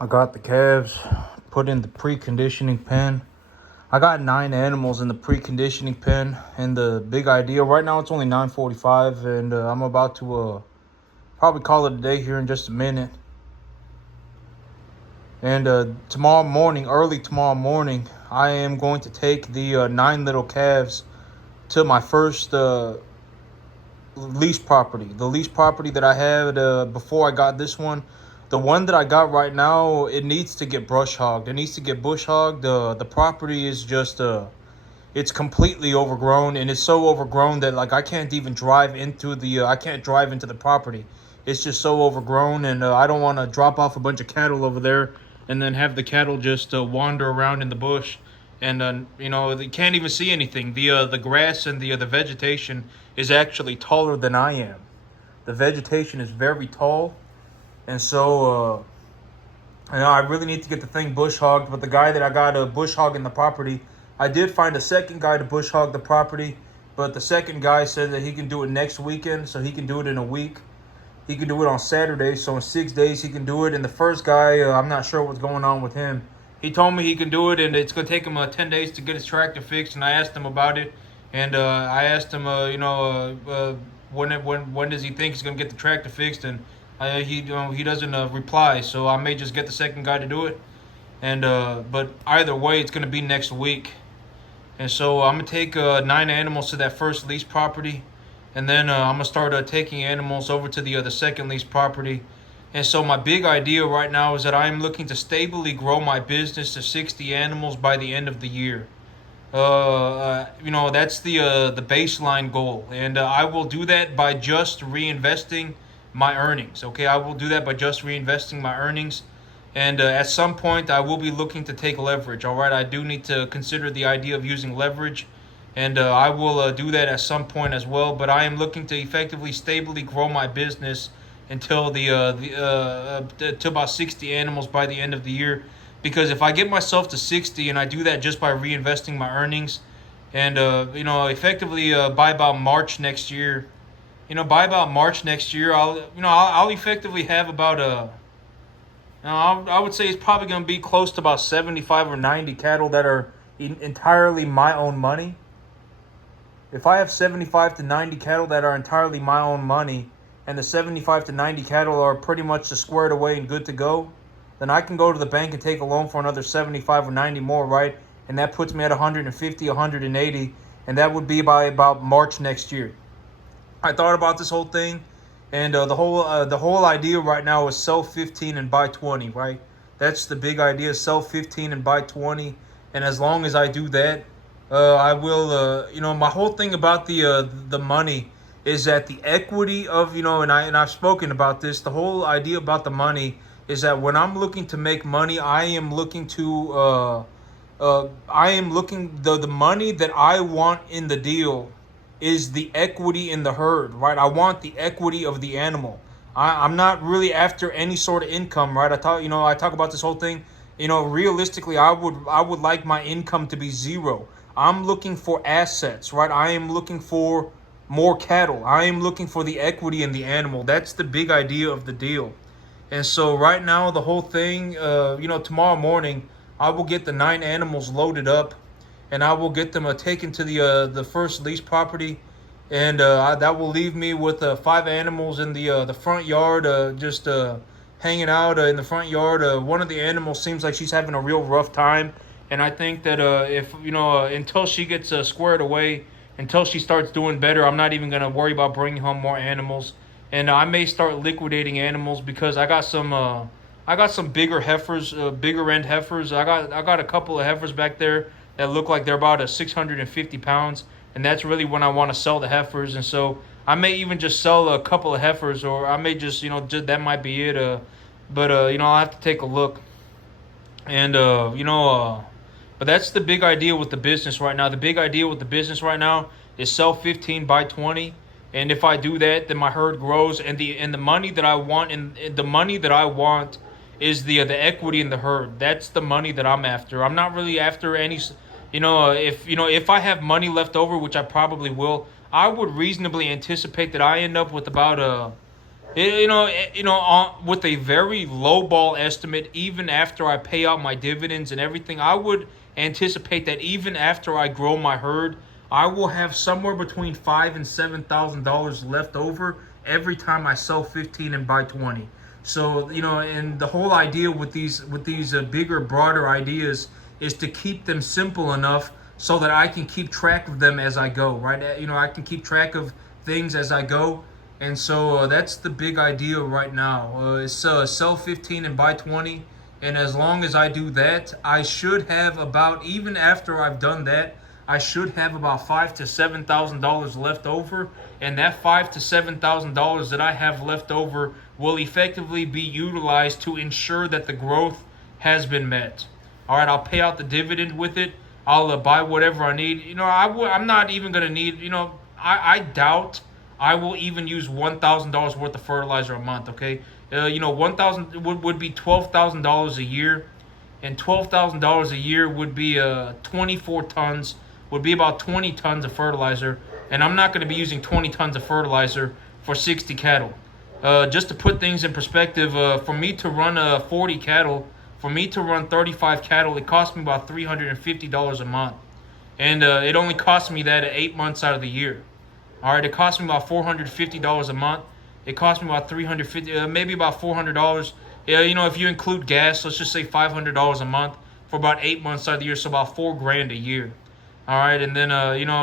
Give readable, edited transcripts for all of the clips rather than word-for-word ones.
I got the calves put in the preconditioning pen. I got 9 animals in the preconditioning pen, and the big idea right now it's only 9:45, and I'm about to probably call it a day here in just a minute. And tomorrow morning, early tomorrow morning, I am going to take the 9 little calves to my first lease property. The lease property that I had before I got this one. The one that I got right now, it needs to get brush hogged. It needs to get bush hogged. The property is just it's completely overgrown, and it's so overgrown that like I can't even drive into the I can't drive into the property. It's just so overgrown, and I don't want to drop off a bunch of cattle over there and then have the cattle just wander around in the bush, and they can't even see anything. The grass and the vegetation is actually taller than I am. The vegetation is very tall, and so I really need to get the thing bush hogged. But the guy that I got a bush hog in the property, I did find a second guy to bush hog the property, but the second guy said that he can do it next weekend, so he can do it in a week. He can do it on Saturday, so in 6 days he can do it. And the first guy, I'm not sure what's going on with him. He told me he can do it, and it's going to take him 10 days to get his tractor fixed. And I asked him about it, and I asked him, when does he think he's going to get the tractor fixed? And he doesn't reply, so I may just get the second guy to do it. And but either way, it's going to be next week. And so I'm going to take 9 animals to that first lease property. And then I'm going to start taking animals over to the second lease property. And so my big idea right now is that I am looking to stably grow my business to 60 animals by the end of the year. That's the baseline goal. And I will do that by just reinvesting my earnings. Okay, I will do that by just reinvesting my earnings. And at some point, I will be looking to take leverage. All right, I do need to consider the idea of using leverage, and I will do that at some point as well. But I am looking to effectively, stably grow my business until to about 60 animals by the end of the year. Because if I get myself to 60, and I do that just by reinvesting my earnings, and effectively by about March next year, I'll effectively have about Now, I would say it's probably going to be close to about 75 or 90 cattle that are entirely my own money. If I have 75 to 90 cattle that are entirely my own money, and the 75 to 90 cattle are pretty much just squared away and good to go, then I can go to the bank and take a loan for another 75 or 90 more, right? And that puts me at 150, 180, and that would be by about March next year. I thought about this whole thing. And the whole idea right now is sell 15 and buy 20, right? That's the big idea: sell 15 and buy 20. And as long as I do that, I will. My whole thing about the money is that the equity of and I've spoken about this. The whole idea about the money is that when I'm looking to make money, I am looking to the money that I want in the deal is the equity in the herd, right? I want the equity of the animal. I'm not really after any sort of income, right? I talk about this whole thing. Realistically, I would like my income to be zero. I'm looking for assets, right? I am looking for more cattle. I am looking for the equity in the animal. That's the big idea of the deal. And so right now, the whole thing, tomorrow morning, I will get the 9 animals loaded up, and I will get them taken to the first lease property, and that will leave me with 5 animals in the front yard, just hanging out in the front yard. One of the animals seems like she's having a real rough time, and I think that if until she gets squared away, until she starts doing better, I'm not even gonna worry about bringing home more animals, and I may start liquidating animals because I got some bigger heifers, bigger end heifers. I got a couple of heifers back there that look like they're about 650 pounds, and that's really when I want to sell the heifers. And so I may even just sell a couple of heifers, or I may just that might be it. But I'll have to take a look. And but that's the big idea with the business right now. The big idea with the business right now is sell 15 by 20. And if I do that, then my herd grows, and the money that I want, is the equity in the herd. That's the money that I'm after. I'm not really after any. If I have money left over, which I probably will, I would reasonably anticipate that I end up with about With a very low ball estimate, even after I pay out my dividends and everything, I would anticipate that even after I grow my herd, I will have somewhere between $5,000 and $7,000 left over every time I sell 15 and buy 20. So and the whole idea with these bigger, broader ideas is to keep them simple enough so that I can keep track of them as I go. Right? I can keep track of things as I go. And so that's the big idea right now. Is sell 15 and buy 20. And as long as I do that, I should have about, even after I've done that, I should have about $5,000 to $7,000 left over. And that $5,000 to $7,000 that I have left over will effectively be utilized to ensure that the growth has been met. All right, I'll pay out the dividend with it. I'll buy whatever I need. I'm not even going to need, I doubt I will even use $1,000 worth of fertilizer a month. Okay, 1,000 would be $12,000 a year, and $12,000 a year would be 24 tons, would be about 20 tons of fertilizer, and I'm not going to be using 20 tons of fertilizer for 60 cattle. Just to put things in perspective, for me to run 40 cattle, for me to run 35 cattle, it cost me about $350 a month, and it only cost me that 8 months out of the year. All right, it cost me about $450 a month. It cost me about $350, maybe about $400. Yeah, if you include gas, let's just say $500 a month for about 8 months out of the year, so about $4,000 a year. All right, and then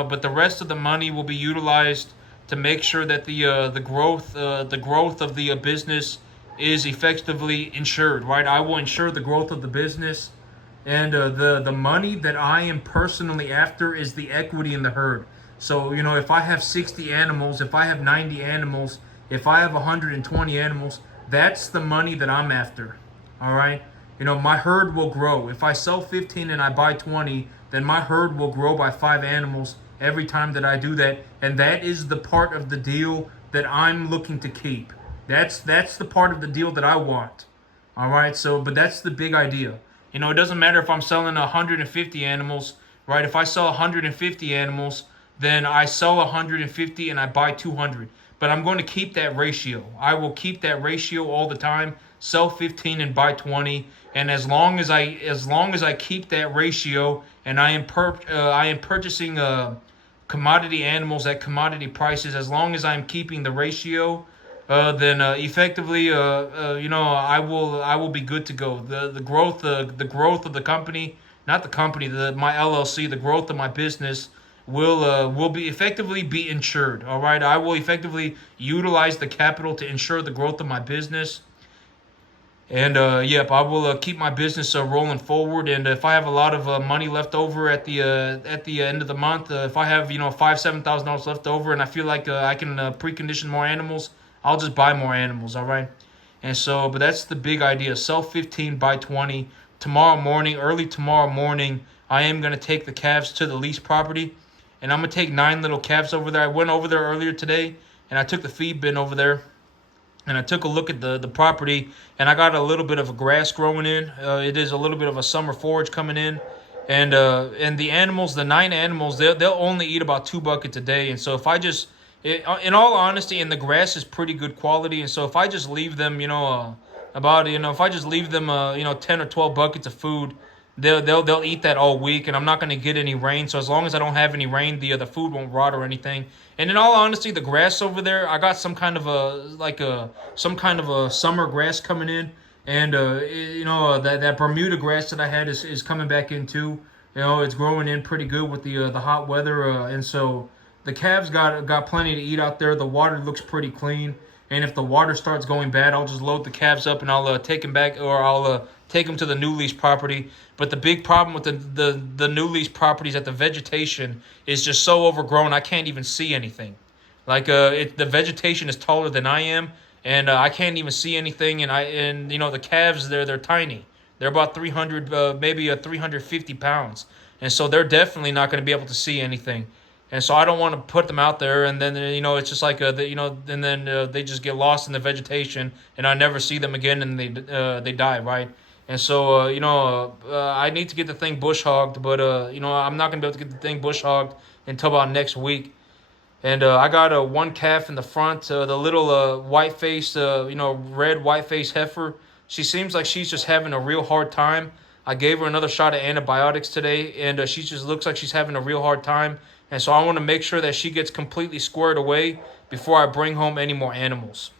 but the rest of the money will be utilized to make sure that the growth of the business is effectively insured. Right, I will ensure the growth of the business, and the money that I am personally after is the equity in the herd. So, if I have 60 animals, if I have 90 animals, if I have 120 animals, that's the money that I'm after. All right? My herd will grow. If I sell 15 and I buy 20, then my herd will grow by 5 animals every time that I do that. And that is the part of the deal that I'm looking to keep. That's the part of the deal that I want. All right? So, but that's the big idea. It doesn't matter if I'm selling 150 animals, right? If I sell 150 animals, then I sell 150 and I buy 200. But I'm going to keep that ratio. I will keep that ratio all the time. Sell 15 and buy 20. And as long as I keep that ratio, and I am purchasing commodity animals at commodity prices, as long as I'm keeping the ratio, then effectively, I will be good to go. The growth of the company, not the company, my LLC, the growth of my business will be effectively be insured. All right, I will effectively utilize the capital to ensure the growth of my business. And I will keep my business rolling forward. And if I have a lot of money left over at the end of the month, if I have $5,000-7,000 left over, and I feel like I can precondition more animals, I'll just buy more animals. All right. And so, but that's the big idea. Sell 15, buy 20. Early tomorrow morning, I am gonna take the calves to the lease property, and I'm gonna take 9 little calves over there. I went over there earlier today, and I took the feed bin over there. And I took a look at the property, and I got a little bit of a grass growing in. It is a little bit of a summer forage coming in, and the animals, the 9 animals, they'll only eat about 2 buckets a day. And so in all honesty, and the grass is pretty good quality. And so if I just leave them, if I just leave them, 10 or 12 buckets of food, they'll eat that all week, and I'm not going to get any rain. So as long as I don't have any rain, the food won't rot or anything. And in all honesty, the grass over there, I got some kind of a summer grass coming in, and that Bermuda grass that I had is coming back in too. It's growing in pretty good with the hot weather, and so the calves got plenty to eat out there. The water looks pretty clean. And if the water starts going bad, I'll just load the calves up and I'll take them back, or I'll take them to the new lease property. But the big problem with the new lease property is that the vegetation is just so overgrown, I can't even see anything. Like the vegetation is taller than I am, and I can't even see anything. And the calves they're tiny. They're about 300, maybe 350 pounds, and so they're definitely not going to be able to see anything. And so I don't want to put them out there, and then it's just like and then they just get lost in the vegetation, and I never see them again, and they die, right? And so I need to get the thing bush hogged, but I'm not gonna be able to get the thing bush hogged until about next week. And I got a one calf in the front, the little white face, red white face heifer. She seems like she's just having a real hard time. I gave her another shot of antibiotics today, and she just looks like she's having a real hard time. And so I want to make sure that she gets completely squared away before I bring home any more animals.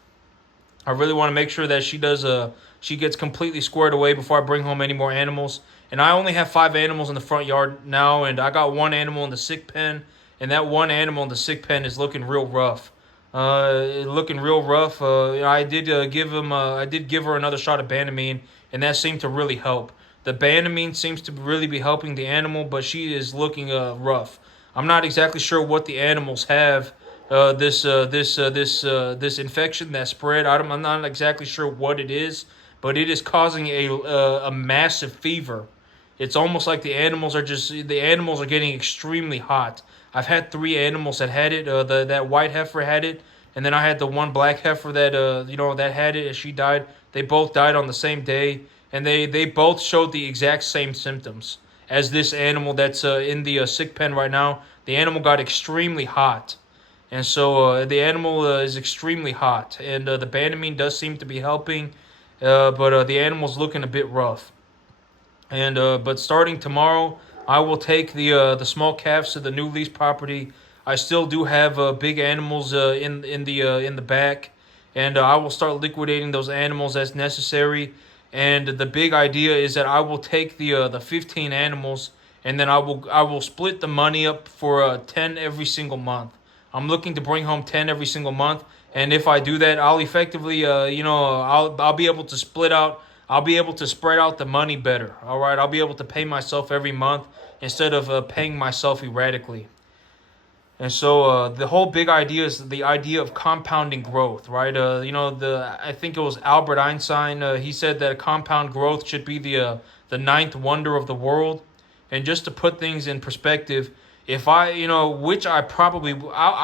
I really want to make sure that she gets completely squared away before I bring home any more animals. And I only have 5 animals in the front yard now, and I got one animal in the sick pen, and that one animal in the sick pen is looking real rough. Looking real rough. I did I did give her another shot of Banamine, and that seemed to really help. The Banamine seems to really be helping the animal, but she is looking rough. I'm not exactly sure what the animals have. This infection that spread. I'm not exactly sure what it is, but it is causing a massive fever. It's almost like the animals are getting extremely hot. I've had 3 animals that had it. That white heifer had it, and then I had the one black heifer that that had it, and she died. They both died on the same day, and they both showed the exact same symptoms as this animal that's in the sick pen right now. The animal got extremely hot. And so the animal is extremely hot, and the Banamine does seem to be helping, but the animal's looking a bit rough. And but starting tomorrow, I will take the small calves to the new lease property. I still do have big animals in the back, and I will start liquidating those animals as necessary. And the big idea is that I will take the 15 animals, and then I will split the money up for 10 every single month. I'm looking to bring home 10 every single month, and if I do that, I'll effectively I'll be able to split out. I'll be able to spread out the money better. All right, I'll be able to pay myself every month instead of paying myself erratically. And so the whole big idea is the idea of compounding growth, right? I think it was Albert Einstein. He said that compound growth should be the ninth wonder of the world. And just to put things in perspective, if I, which I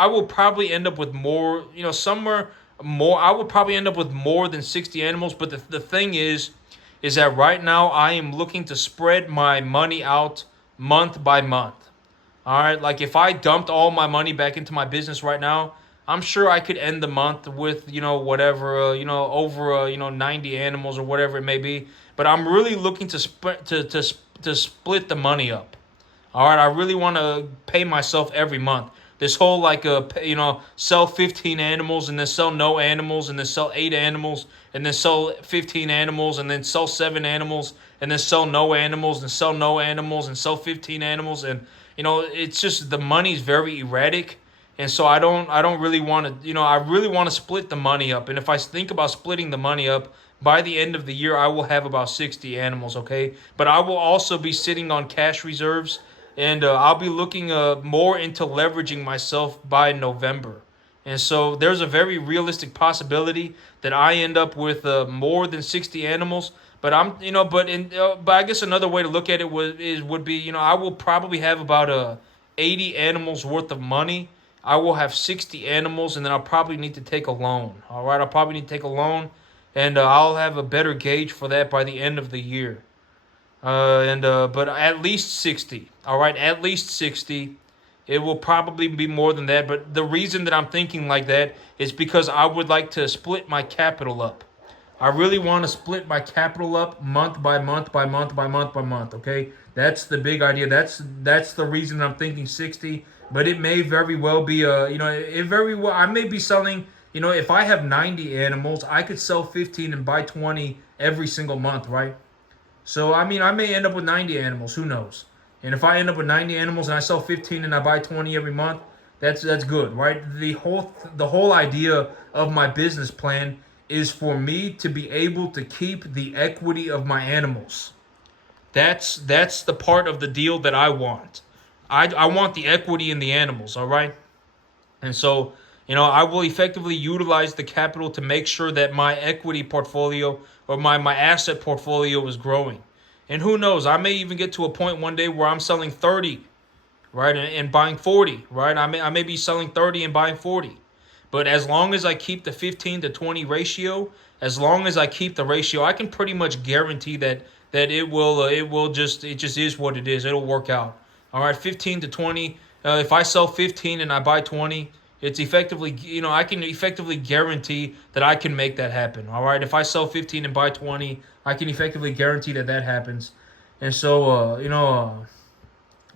will probably end up with more, somewhere more. I would probably end up with more than 60 animals. But the thing is that right now I am looking to spread my money out month by month. All right, like if I dumped all my money back into my business right now, I'm sure I could end the month with whatever over 90 animals or whatever it may be. But I'm really looking to split the money up. All right, I really want to pay myself every month. This whole sell 15 animals and then sell no animals and then sell 8 animals and then sell 15 animals and then sell 7 animals and then sell no animals and sell no animals and sell 15 animals, and it's just the money's very erratic. And so I don't really want to, I really want to split the money up. And if I think about splitting the money up, by the end of the year I will have about 60 animals, okay? But I will also be sitting on cash reserves, and I'll be looking more into leveraging myself by November. And so there's a very realistic possibility that I end up with more than 60 animals. But but I guess another way to look at it would be, I will probably have about 80 animals worth of money. I will have 60 animals, and then I'll probably need to take a loan. All right, I'll probably need to take a loan, and I'll have a better gauge for that by the end of the year. But at least 60. All right, at least 60. It will probably be more than that, but the reason that I'm thinking like that is because I would like to split my capital up. I really want to split my capital up month by month by month by month by month, okay? That's the big idea. That's the reason I'm thinking 60, but it may very well be it very well I may be selling, if I have 90 animals, I could sell 15 and buy 20 every single month, right? So, I mean, I may end up with 90 animals. Who knows? And if I end up with 90 animals and I sell 15 and I buy 20 every month, that's good, right? The whole idea of my business plan is for me to be able to keep the equity of my animals. That's the part of the deal that I want. I want the equity in the animals, all right? And so, I will effectively utilize the capital to make sure that my equity portfolio or my asset portfolio is growing. And who knows, I may even get to a point one day where I'm selling 30, right, and buying 40, right? I may be selling 30 and buying 40. But as long as I keep the 15 to 20 ratio, as long as I keep the ratio, I can pretty much guarantee that it just is what it is. It'll work out. All right, 15 to 20. If I sell 15 and I buy 20, It's effectively, I can effectively guarantee that I can make that happen. All right, if I sell 15 and buy 20, I can effectively guarantee that that happens. And so,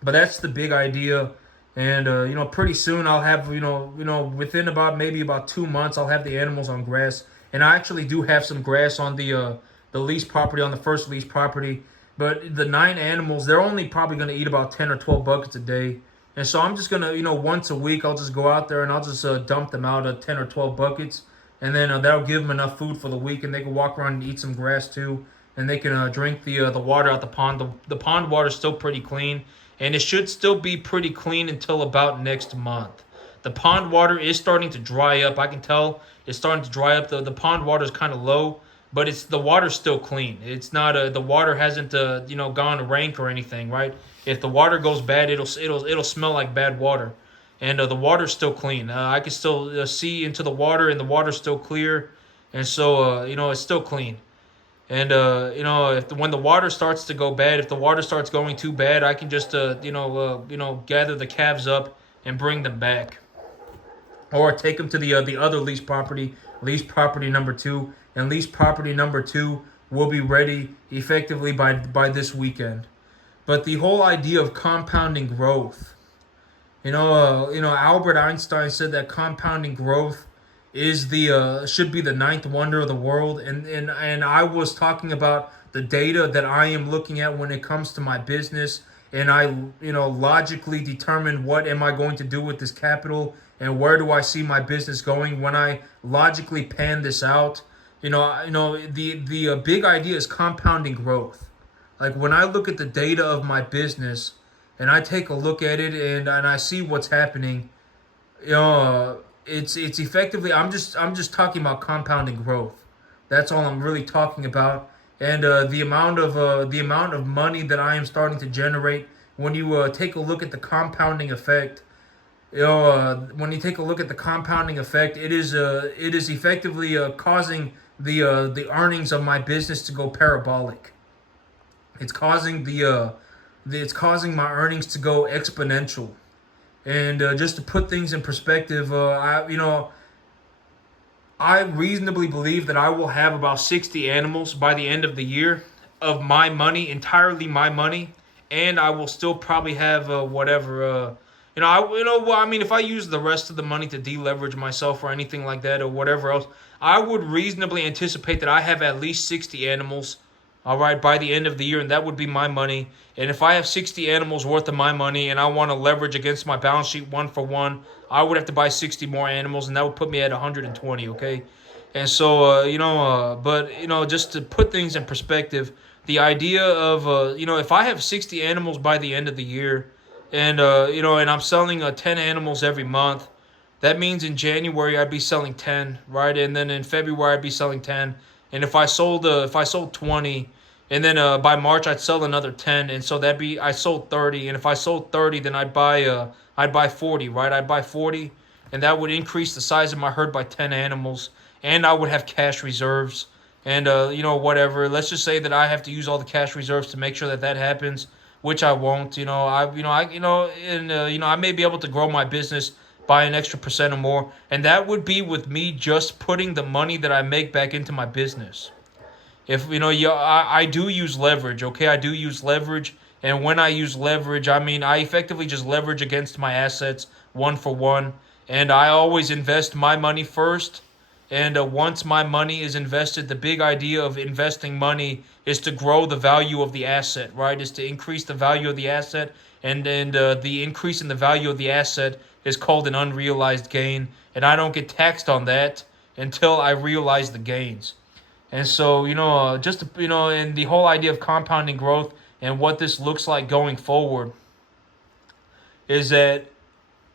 but that's the big idea. And pretty soon I'll have, within about maybe about 2 months, I'll have the animals on grass. And I actually do have some grass on the lease property, on the first lease property. But the 9 animals, they're only probably going to eat about 10 or 12 buckets a day. And so I'm just going to, once a week, I'll just go out there and I'll just dump them out of 10 or 12 buckets. And then that'll give them enough food for the week, and they can walk around and eat some grass too. And they can drink the water out the pond. The pond water is still pretty clean, and it should still be pretty clean until about next month. The pond water is starting to dry up. I can tell it's starting to dry up. The pond water is kind of low, but the water's still clean. It's not the water hasn't gone rank or anything, right? If the water goes bad, it'll smell like bad water, and the water's still clean. I can still see into the water, and the water's still clear, and so it's still clean. And if when the water starts to go bad, if the water starts going too bad, I can just gather the calves up and bring them back, or take them to the other lease property number 2, and lease property number 2 will be ready effectively by this weekend. But the whole idea of compounding growth, Albert Einstein said that compounding growth is the should be the ninth wonder of the world, and I was talking about the data that I am looking at when it comes to my business, and I logically determine what am I going to do with this capital and where do I see my business going when I logically pan this out. The big idea is compounding growth. Like when I look at the data of my business and I take a look at it and I see what's happening, it's effectively I'm just talking about compounding growth. That's all I'm really talking about. And the amount of money that I am starting to generate when you take a look at the compounding effect. When you take a look at the compounding effect, it is effectively causing the earnings of my business to go parabolic. It's causing it's causing my earnings to go exponential. And just to put things in perspective, I reasonably believe that I will have about 60 animals by the end of the year of my money, entirely my money, and I will still probably have whatever. Well, I mean, if I use the rest of the money to deleverage myself or anything like that or whatever else, I would reasonably anticipate that I have at least 60 animals, all right, by the end of the year, and that would be my money. And if I have 60 animals worth of my money and I want to leverage against my balance sheet 1-for-1, I would have to buy 60 more animals, and that would put me at 120, okay? And so, just to put things in perspective, the idea of, if I have 60 animals by the end of the year, and I'm selling 10 animals every month, that means in January I'd be selling 10, right? And then in February I'd be selling 10. And if I sold 20, and then by March I'd sell another 10, and so I sold 30. And if I sold 30, then I'd buy 40, right? I'd buy 40, and that would increase the size of my herd by 10 animals, and I would have cash reserves, and whatever. Let's just say that I have to use all the cash reserves to make sure that that happens, which I won't. I may be able to grow my business by an extra percent or more, and that would be with me just putting the money that I make back into my business. If I do use leverage, okay? I do use leverage, and when I use leverage, I mean I effectively just leverage against my assets 1-for-1, and I always invest my money first. And once my money is invested, the big idea of investing money is to grow the value of the asset, right? Is to increase the value of the asset, and the increase in the value of the asset is called an unrealized gain, and I don't get taxed on that until I realize the gains. And so, and the whole idea of compounding growth and what this looks like going forward is that,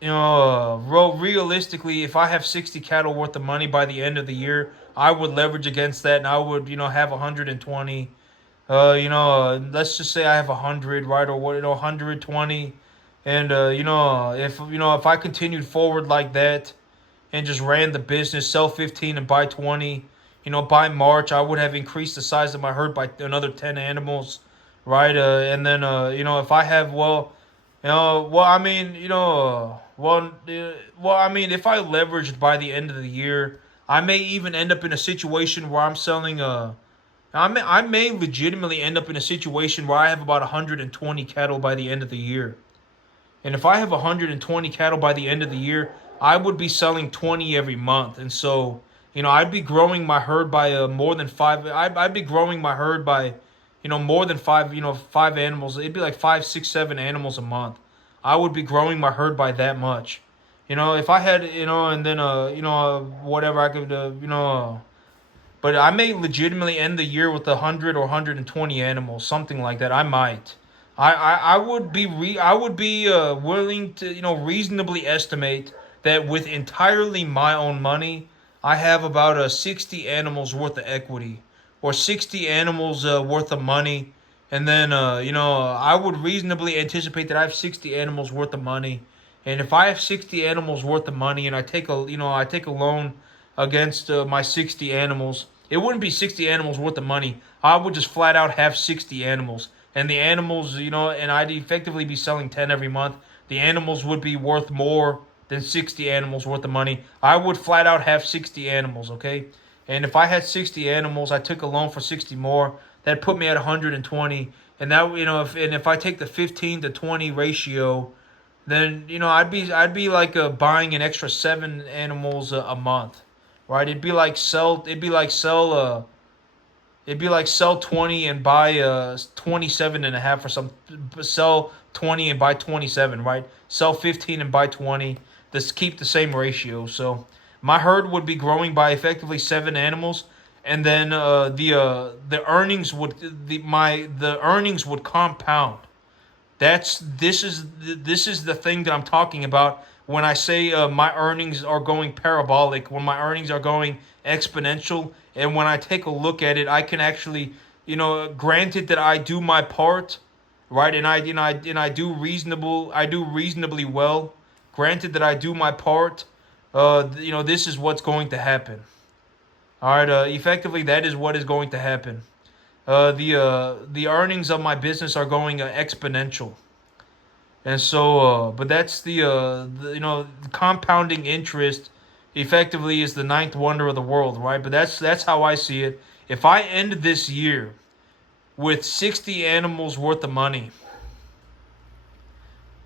realistically, if I have 60 cattle worth of money by the end of the year, I would leverage against that, and I would, have 120. Let's just say I have 100, right, or 120, and if I continued forward like that, and just ran the business, sell 15 and buy 20. By March, I would have increased the size of my herd by another 10 animals, right? And then, if I have, Well, I mean, I mean, if I leveraged by the end of the year, I may even end up in a situation where I'm selling. I may legitimately end up in a situation where I have about 120 cattle by the end of the year. And if I have 120 cattle by the end of the year, I would be selling 20 every month. And so, I'd be growing my herd by more than five. I'd be growing my herd by, more than five, 5 animals. It'd be like five, six, 7 animals a month. I would be growing my herd by that much. If I had, and then, whatever I could, but I may legitimately end the year with 100 or 120 animals, something like that. I might. I would be willing to reasonably estimate that with entirely my own money, I have about 60 animals worth of equity or 60 animals worth of money, and then I would reasonably anticipate that I have 60 animals worth of money, and if I have 60 animals worth of money and I take a loan against my 60 animals. It wouldn't be 60 animals worth of money. I would just flat out have 60 animals. And the animals, and I'd effectively be selling 10 every month. The animals would be worth more than 60 animals worth of money. I would flat out have 60 animals, okay? And if I had 60 animals, I took a loan for 60 more. That put me at 120. And that, if I take the 15 to 20 ratio, then I'd be like buying an extra 7 animals a month, right? It'd be like sell 20 and buy 27 and a half or some. Sell 20 and buy 27, right? Sell 15 and buy 20. This keep the same ratio. So my herd would be growing by effectively 7 animals, and then the earnings would compound. This is the thing that I'm talking about when I say my earnings are going parabolic, when my earnings are going exponential, and when I take a look at it, I can actually, granted that I do my part, right, and I do reasonably well. Granted that I do my part, this is what's going to happen. All right, effectively, that is what is going to happen. The earnings of my business are going exponential, and so but that's the compounding interest. Effectively, is the ninth wonder of the world, right? But that's how I see it. If I end this year with 60 animals worth of money,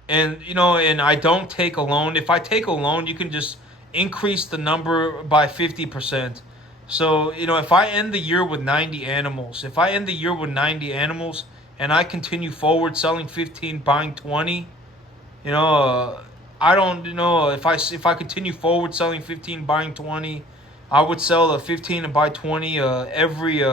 and I don't take a loan. If I take a loan, you can just increase the number by 50%. So, if I end the year with 90 animals, and I continue forward selling 15, buying 20, you know, I don't if I continue forward selling 15, buying 20, I would sell a 15 and buy 20 every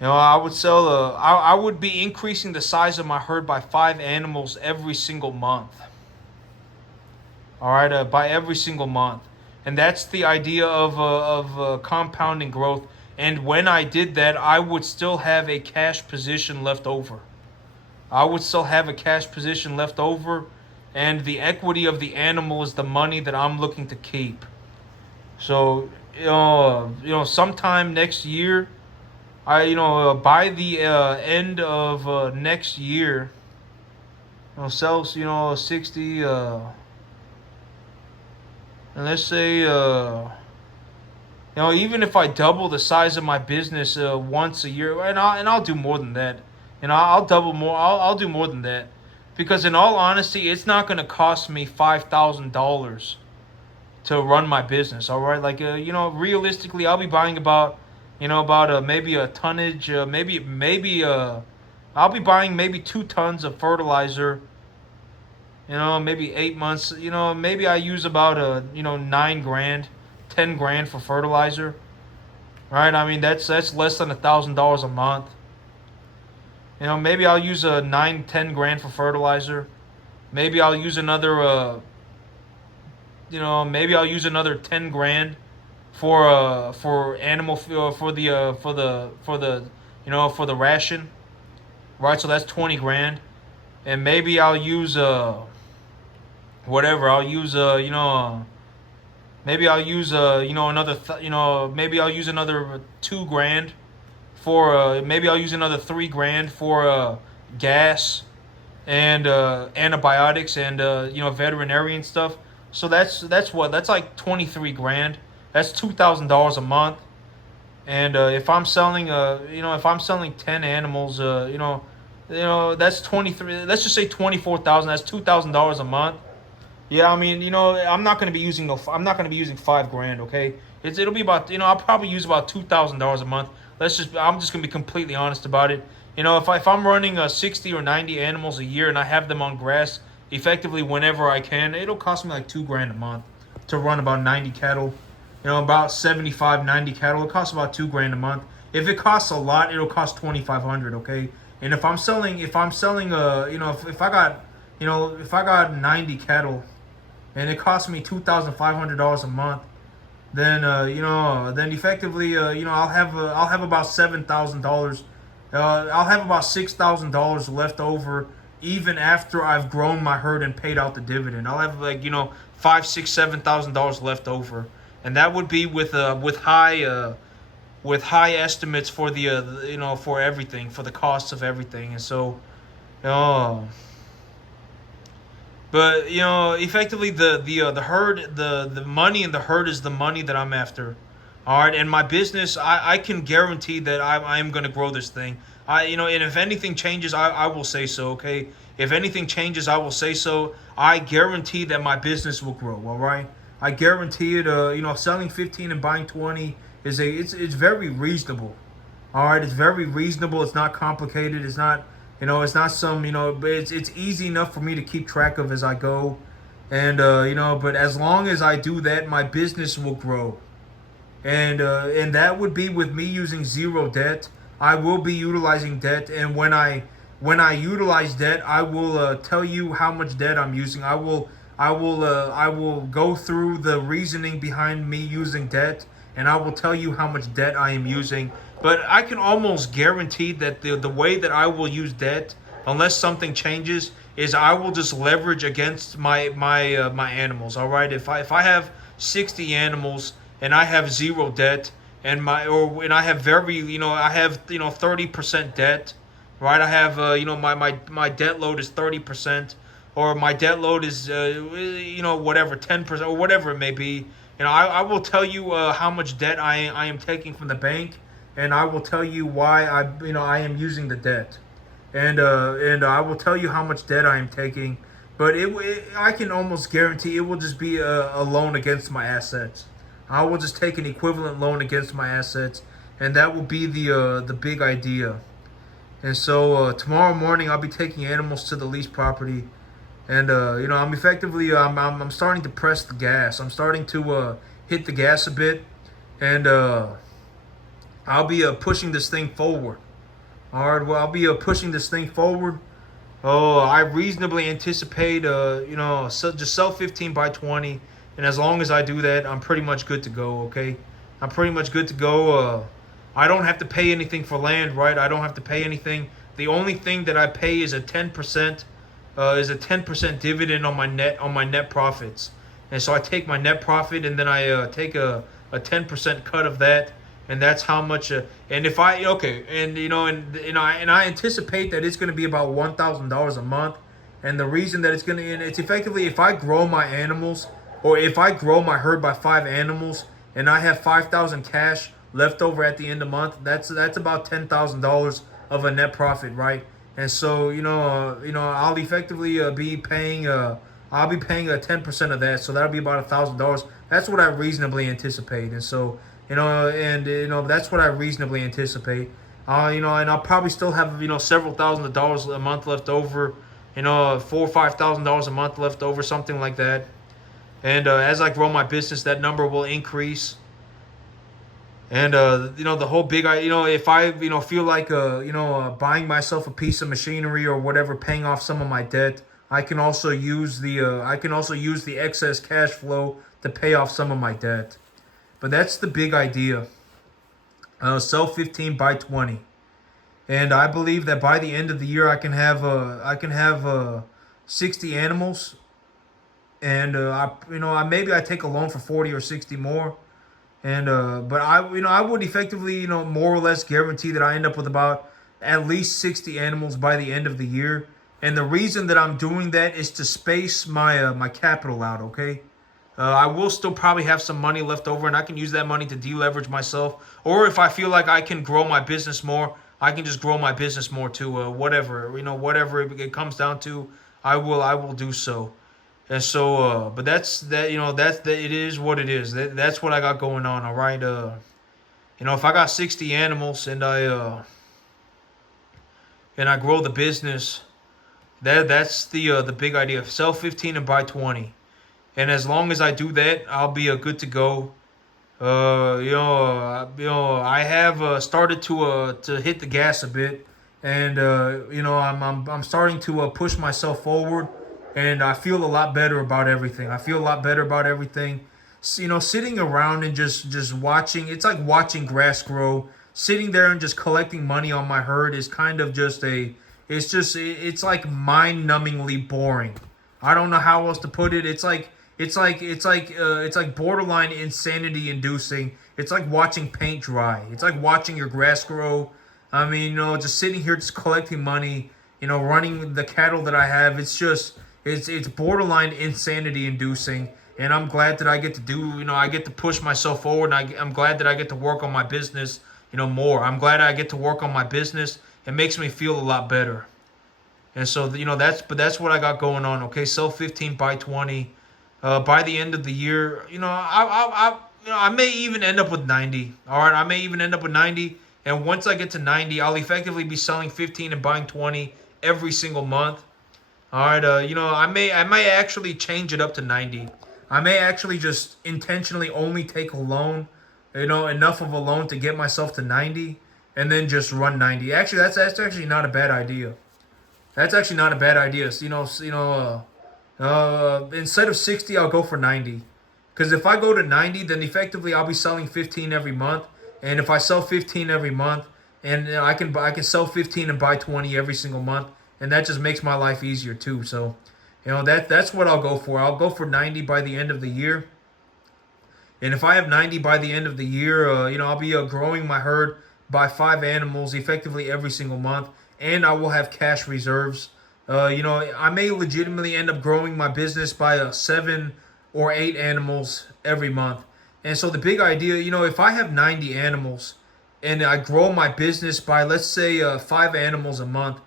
I would sell I would be increasing the size of my herd by 5 animals every single month. All right, by every single month, and that's the idea of compounding growth. And when I did that, I would still have a cash position left over. I would still have a cash position left over, and the equity of the animal is the money that I'm looking to keep. So, sometime next year, by the end of next year, sells 60. And let's say even if I double the size of my business once a year, and I'll do more than that. I'll double more. I'll do more than that, because in all honesty, it's not going to cost me $5,000 to run my business. All right, like realistically, I'll be buying about maybe a tonnage, I'll be buying maybe 2 tons of fertilizer. Maybe 8 months. Maybe I use about 9 grand, 10 grand for fertilizer. Right? I mean that's less than $1,000 a month. Maybe I'll use a 9, 10 grand for fertilizer. Maybe I'll use another maybe I'll use another 10 grand for animal for the ration. Right? So that's 20 grand. And maybe I'll use whatever. I'll use maybe I'll use another maybe I'll use another 2 grand for maybe I'll use another 3 grand for gas, and antibiotics and veterinarian stuff. So that's like 23 grand. That's $2,000 a month. And if I'm selling if I'm selling 10 animals, that's 23. Let's just say 24,000. That's $2,000 a month. Yeah, I mean, I'm not gonna be using I'm not gonna be using 5 grand. Okay, it'll be about I'll probably use about $2,000 a month. I'm just gonna be completely honest about it. If I'm running 60 or 90 animals a year and I have them on grass effectively whenever I can, it'll cost me like 2 grand a month to run about 90 cattle. About 75, 90 cattle. It costs about 2 grand a month. If it costs a lot, it'll cost 2,500. Okay, and if I'm selling if I got if I got 90 cattle and it costs me $2,500 a month, then then effectively I'll have about $7,000. I'll have about $6,000 left over even after I've grown my herd and paid out the dividend. I'll have like five, six, $7,000 left over, and that would be with high estimates for the for everything, for the costs of everything. And so, uh, but effectively the herd, the money in the herd is the money that I'm after. All right, and my business, I can guarantee that I am going to grow this thing. And if anything changes, I will say so. Okay, if anything changes, I will say so. I guarantee that my business will grow. All right, I guarantee it. Selling 15 and buying 20 is it's very reasonable. All right, it's very reasonable. It's not complicated. It's not it's not some but it's easy enough for me to keep track of as I go, and but as long as I do that, my business will grow, and that would be with me using zero debt. I will be utilizing debt, and when I utilize debt, I will tell you how much debt I'm using. I will go through the reasoning behind me using debt, and I will tell you how much debt I am using. But I can almost guarantee that the way that I will use debt, unless something changes, is I will just leverage against my animals. All right, if I have 60 animals and I have zero debt, and I have I have 30% debt, right? I have my debt load is 30%, or my debt load is whatever 10% or whatever it may be. I will tell you how much debt I am taking from the bank, and I will tell you why I am using the debt, and I will tell you how much debt I am taking. But I can almost guarantee it will just be a loan against my assets. I will just take an equivalent loan against my assets, and that will be the big idea. And so tomorrow morning I'll be taking animals to the lease property, and I'm effectively I'm starting to press the gas. I'm starting to hit the gas a bit, and I'll be pushing this thing forward. All right, well I'll be pushing this thing forward. Oh, I reasonably anticipate just sell 15 by 20, and as long as I do that, I'm pretty much good to go. Okay, I'm pretty much good to go. I don't have to pay anything for land, right? I don't have to pay anything. The only thing that I pay is a 10% dividend on my net profits. And so I take my net profit, and then I take a 10% cut of that, and that's how much. And if I okay, and I anticipate that it's going to be about $1,000 a month. And the reason that it's effectively, if I grow my animals, or if I grow my herd by 5 animals, and I have 5,000 cash left over at the end of the month, that's about $10,000 of a net profit, right? And so I'll effectively be paying I'll be paying a 10% of that, so that'll be about $1,000. That's what I reasonably anticipate, and so that's what I reasonably anticipate. And I'll probably still have several $1,000s a month left over, $4,000 or $5,000 a month left over, something like that. And as I grow my business, that number will increase. And the whole big, if I feel like buying myself a piece of machinery or whatever, paying off some of my debt, I can also use the excess cash flow to pay off some of my debt. But that's the big idea. Sell 15 by 20, and I believe that by the end of the year I can have 60 animals, and maybe I take a loan for 40 or 60 more. And but I would effectively more or less guarantee that I end up with about at least 60 animals by the end of the year. And the reason that I'm doing that is to space my capital out. Okay. I will still probably have some money left over, and I can use that money to deleverage myself. Or if I feel like I can grow my business more, I can just grow my business more too. Whatever whatever it comes down to, I will do so. And so, but that's that. That's that. It is what it is. That's what I got going on. All right. If I got 60 animals and I grow the business, that's the big idea. Sell 15 and buy 20. And as long as I do that, I'll be good to go. I have started to hit the gas a bit, and I'm starting to push myself forward, and I feel a lot better about everything. I feel a lot better about everything. Sitting around and just watching, it's like watching grass grow. Sitting there and just collecting money on my herd is kind of it's like mind-numbingly boring. I don't know how else to put it. It's like borderline insanity inducing. It's like watching paint dry. It's like watching your grass grow. I mean, just sitting here just collecting money, running the cattle that I have. It's borderline insanity inducing. And I'm glad that I get to I get to push myself forward. And I'm glad that I get to work on my business, more. I'm glad I get to work on my business. It makes me feel a lot better. And so, that's what I got going on. Okay, sell 15, buy 20. By the end of the year, I may even end up with 90. All right, I may even end up with 90. And once I get to 90, I'll effectively be selling 15 and buying 20 every single month. All right, I may actually change it up to 90. I may actually just intentionally only take a loan, enough of a loan to get myself to 90, and then just run 90. Actually, that's actually not a bad idea. That's actually not a bad idea. Instead of 60, I'll go for 90. Because if I go to 90, then effectively I'll be selling 15 every month. And if I sell 15 every month, and I can sell 15 and buy 20 every single month, and that just makes my life easier too. So, that's what I'll go for. I'll go for 90 by the end of the year. And if I have 90 by the end of the year, I'll be growing my herd by 5 animals effectively every single month, and I will have cash reserves. I may legitimately end up growing my business by 7 or 8 animals every month. And so the big idea, if I have 90 animals and I grow my business by, let's say, 5 animals a month,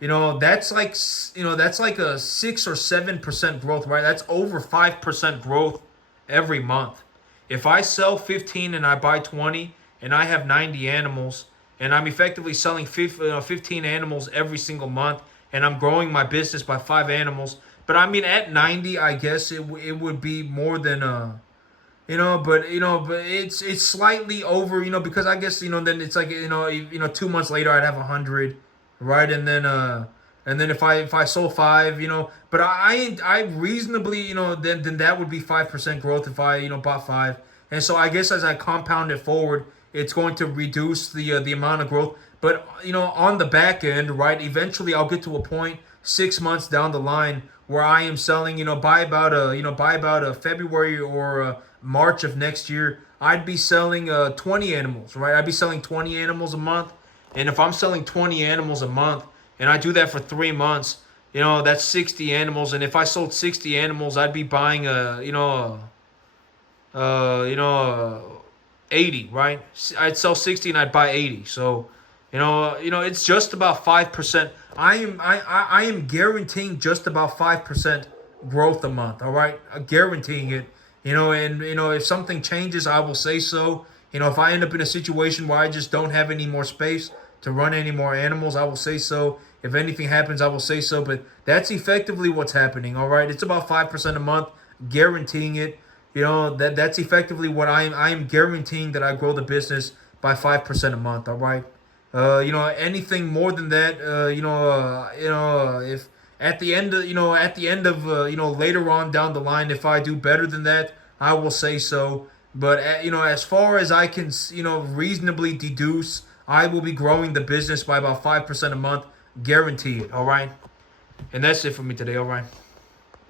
that's like a 6 or 7% growth, right? That's over 5% growth every month. If I sell 15 and I buy 20 and I have 90 animals and I'm effectively selling 15 animals every single month, and I'm growing my business by 5 animals. But I mean, at 90, I guess it would be more than but it's slightly over, because I guess then it's like 2 months later I'd have 100, right? And then if I sold 5, but I reasonably then that would be 5% growth if I bought 5, and so I guess as I compound it forward, it's going to reduce the amount of growth. But on the back end, right? Eventually, I'll get to a point 6 months down the line where I am selling. By about a February or March of next year, I'd be selling 20 animals, right? I'd be selling 20 animals a month, and if I'm selling 20 animals a month, and I do that for 3 months, that's 60 animals. And if I sold 60 animals, I'd be buying 80, right? I'd sell 60 and I'd buy 80. So. It's just about 5%. I am guaranteeing just about 5% growth a month. All right, guaranteeing it. And if something changes, I will say so. If I end up in a situation where I just don't have any more space to run any more animals, I will say so. If anything happens, I will say so. But that's effectively what's happening. All right, it's about 5% a month, guaranteeing it. That's effectively what I am guaranteeing that I grow the business by 5% a month. All right. Anything more than that, if at the end of later on down the line, if I do better than that, I will say so. But as far as I can, reasonably deduce, I will be growing the business by about 5% a month, guaranteed. All right, and that's it for me today. All right.